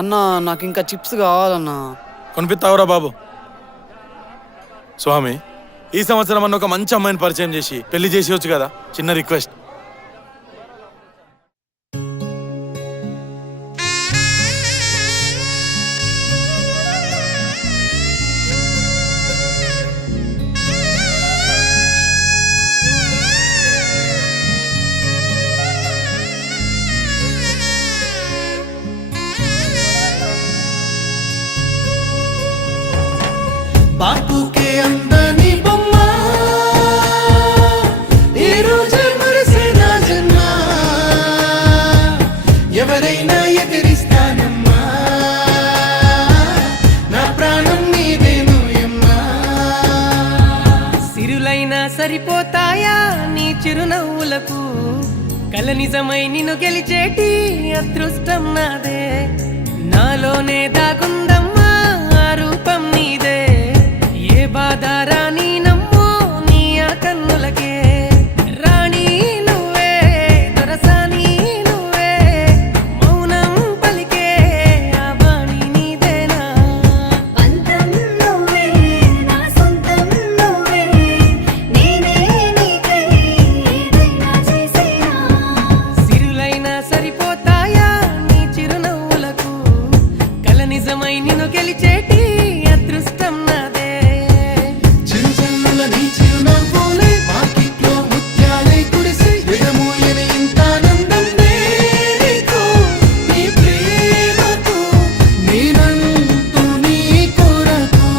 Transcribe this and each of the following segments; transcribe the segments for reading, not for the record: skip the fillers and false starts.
అన్నా నాకు ఇంకా చిప్స్ కావాలన్నా. కొనిపిస్తావురా బాబు. స్వామి, ఈ సంవత్సరం అన్న ఒక మంచి అమ్మాయిని పరిచయం చేసి పెళ్లి చేసేయచ్చు కదా. చిన్న రిక్వెస్ట్. బాపుకే అందని బొమ్మ ఈ రోజే మురిసే నా జన్మ, ఎవరైనా ఎదిరిస్తానమ్మా, నా ప్రాణం నీదేను యమ్మా. సిరులైనా సరిపోతాయా నీ చిరునవ్వులకు, కల నిజమై నిన్ను గెలిచేటి అదృష్టం నాదే. నాలోనే దాగుందమ్మా ఆ రూపం నీదే, ఏ బాధ రాని నమ్మో నీ ఆ కన్నులకే. రాణి నువ్వే, దొరసాని నువ్వే, మౌనం పలికే ఆ వాణి నీదేనా. పంతం నువ్వే, నా సొంతం నువ్వే, నేనే నీకై ఏదైనా చేసేనా. సిరులైనా సరిపోతాయా నీ చిరునవ్వులకు, కల నిజమై నిన్ను గెలిచేటి అదృష్టం నాదే. చిరుజల్లుల నీ చిరునవ్వులే వాకిట్లో ముత్యాలై కురిసి, విడమూయని ఇంత ఆనందం నీకు, నీ ప్రేమకు నేనంటూ నీ కొరకు.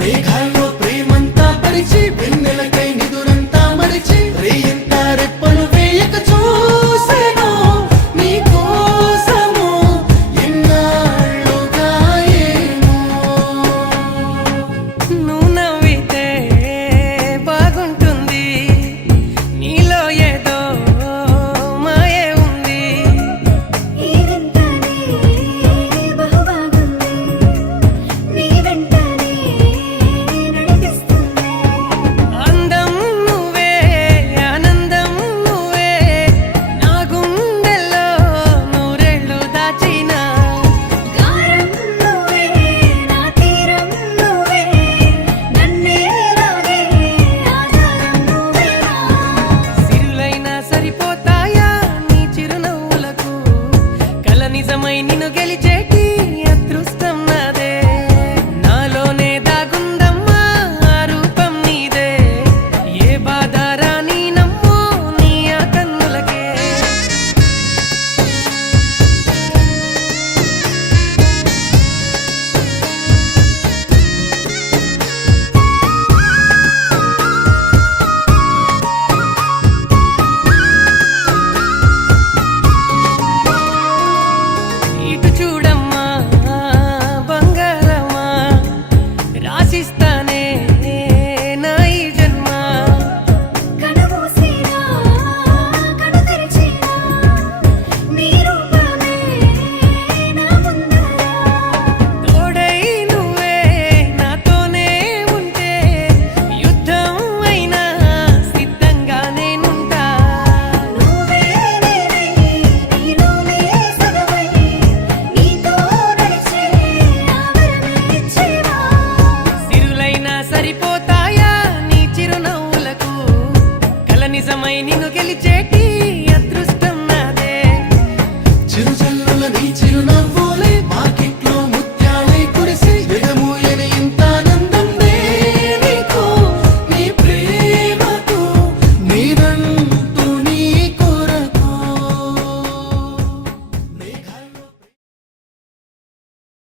మేఘాల్లో ప్రేమంతా పరిచి, వెన్నెలకై నిదురంతా మరిచి, రేయంతా రెప్పలు వేయక చూసెను నీ కోసము ఎన్నాళ్ళుగా ఏమో. నువ్వు నవ్వితే బాగుంటుంది, నీలో ఏదో మాయే ఉంది. ఈ వింతనే బహుబాగుంది, నీ వెంటనే నడిపిస్తుంది. అందం నువ్వే, ఆనందం నువ్వే, నా గుండెల్లో నూరేళ్ళు దాచిన. గారం నువ్వే, నా తీరం నువ్వే, నన్నే లాగే ఆధారం నువ్వేనా. సిరులైనా సరిపోతాయా నీ చిరునవ్వులకు, కల నిజమై నిన్ను గెలిచేటి అదృష్టం నాదే. నాలోనే దాగుందమ్మా ఆ రూపం నీదే, ఏ బాధ రాని నమ్మో నీ ఆ కన్నులకే. ఇటు చూడమ్మా బంగారమా, రాసిస్తానే నా ఈ జన్మ. కనుమూసినా కను తెరిచినా నీ రూపమే నా ముందర. తోడై నువ్వే నాతోనే ఉంటే, యుద్ధం అయినా సిద్ధంగా నేనుంటా. నువ్వే నేనై, నీలోనే సగమై, నీతో నడిచే ఆవరమే ఇచ్చేవా. సిరులైనా సరిపోతాయా నీ చిరునవ్వులకు, కల నిజమై నిన్ను గెలిచేటి